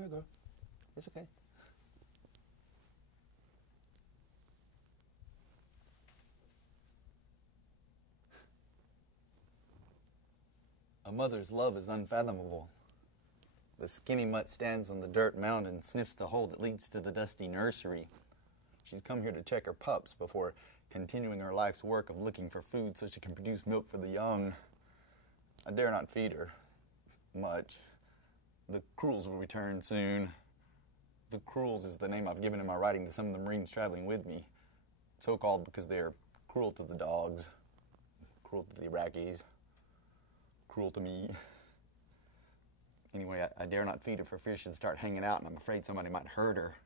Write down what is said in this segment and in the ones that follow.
Come here, girl. It's okay. A mother's love is unfathomable. The skinny mutt stands on the dirt mound and sniffs the hole that leads to the dusty nursery. She's come here to check her pups before continuing her life's work of looking for food so she can produce milk for the young. I dare not feed her much. The Cruels will return soon. The Cruels is the name I've given in my writing to some of the Marines traveling with me. So called because they're cruel to the dogs, cruel to the Iraqis, cruel to me. Anyway, I dare not feed her for fear she'd start hanging out, and I'm afraid somebody might hurt her.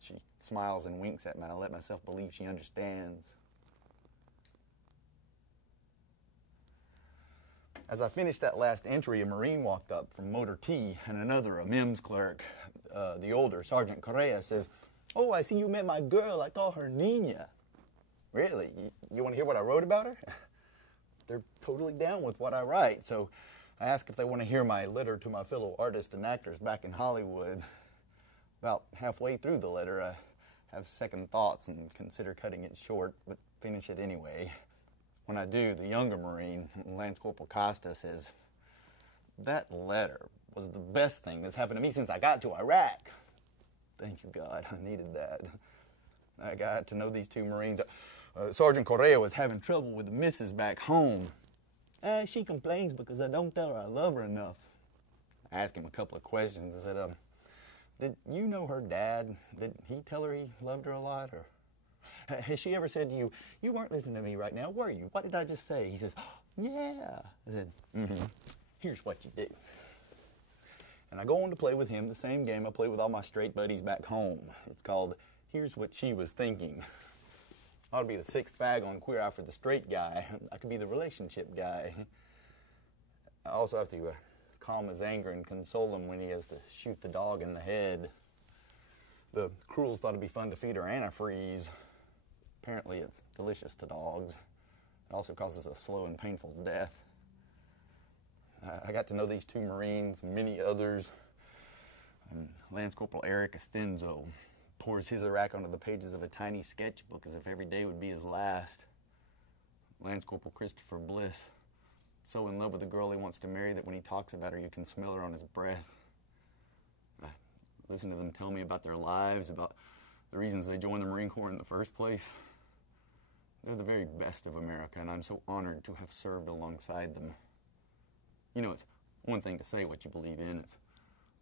She smiles and winks at me, and I let myself believe she understands. As I finished that last entry, a Marine walked up from Motor T, and another, a MIMS clerk, the older, Sergeant Correa, says, "Oh, I see you met my girl. I call her Nina." Really? You want to hear what I wrote about her? They're totally down with what I write, so I ask if they want to hear my letter to my fellow artists and actors back in Hollywood. About halfway through the letter, I have second thoughts and consider cutting it short, but finish it anyway. When I do, the younger Marine, Lance Corporal Costa, says, "That letter was the best thing that's happened to me since I got to Iraq." Thank you, God. I needed that. I got to know these two Marines. Sergeant Correa was having trouble with the missus back home. She complains because I don't tell her I love her enough. I asked him a couple of questions. I said, did you know her dad? Did he tell her he loved her a lot? Or has she ever said to you, "You weren't listening to me right now, were you? What did I just say?" He says, "Yeah." I said, "Here's what you do." And I go on to play with him the same game I play with all my straight buddies back home. It's called Here's What She Was Thinking. I ought to be the sixth fag on Queer Eye for the straight guy. I could be the relationship guy. I also have to calm his anger and console him when he has to shoot the dog in the head. The Cruels thought it'd be fun to feed her antifreeze. Apparently it's delicious to dogs. It also causes a slow and painful death. I got to know these two Marines, many others. And Lance Corporal Eric Estenzo pours his Iraq onto the pages of a tiny sketchbook as if every day would be his last. Lance Corporal Christopher Bliss, so in love with the girl he wants to marry that when he talks about her, you can smell her on his breath. I listen to them tell me about their lives, about the reasons they joined the Marine Corps in the first place. They're the very best of America, and I'm so honored to have served alongside them. You know, it's one thing to say what you believe in. It's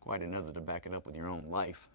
quite another to back it up with your own life.